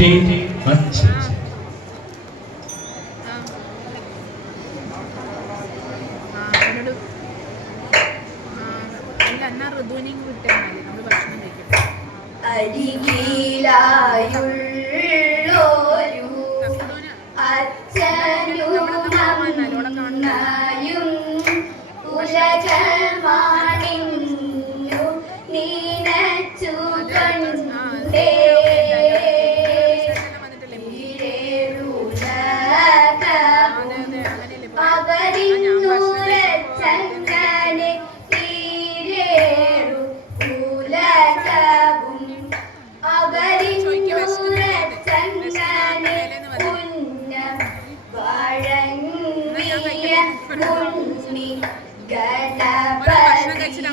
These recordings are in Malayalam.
സ്റ്റേജ് അഞ്ച് അരികിലായുള്ള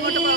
গণপতি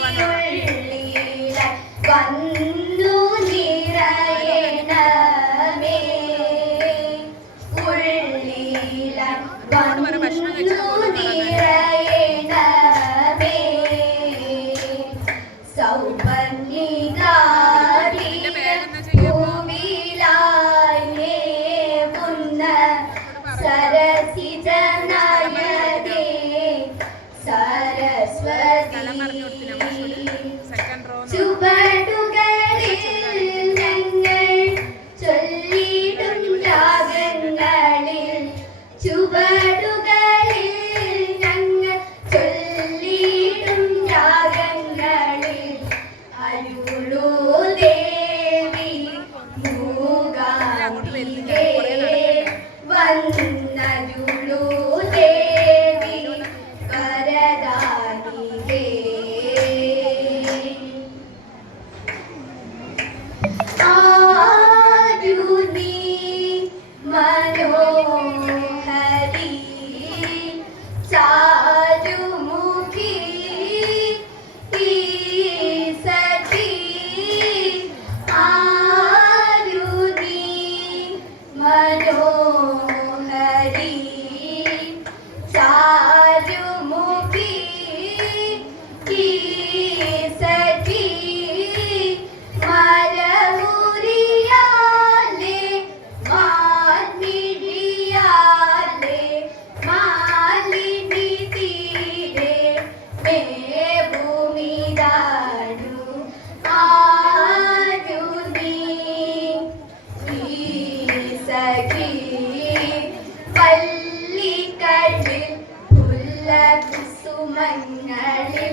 പൂമങ്ങളിൽ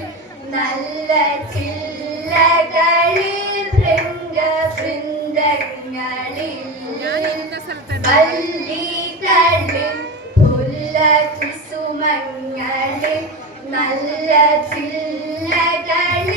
നല്ല ചില്ലകളിൽ രംഗവൃന്ദങ്ങളിൽ പള്ളികളിൽ പുല്ല കുസുമങ്ങളിൽ നല്ല ചില്ലകളിൽ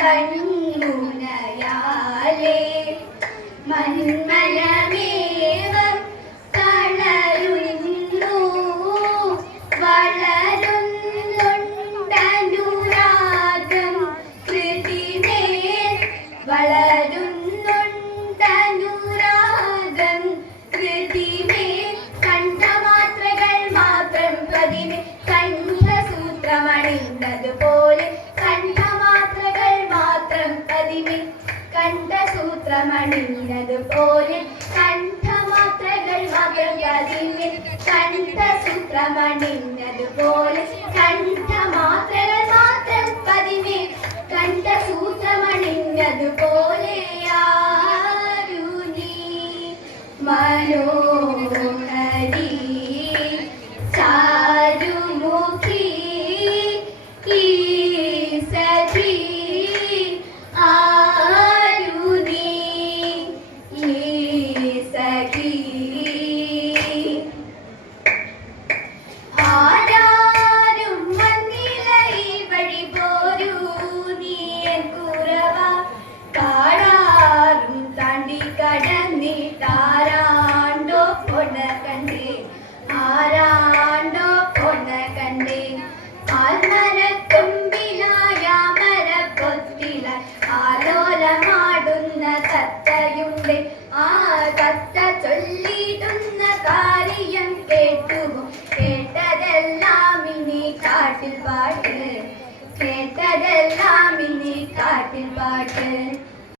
കൺമുനയാലേ മന്മല സൂത്രമണിഞ്ഞതുപോലെ കണ്ഠമാത്രകൾ മാത്രം പതിവിൽ കണ്ഠസൂത്രമണിഞ്ഞതുപോലെ കണ്ഠമാത്രകൾ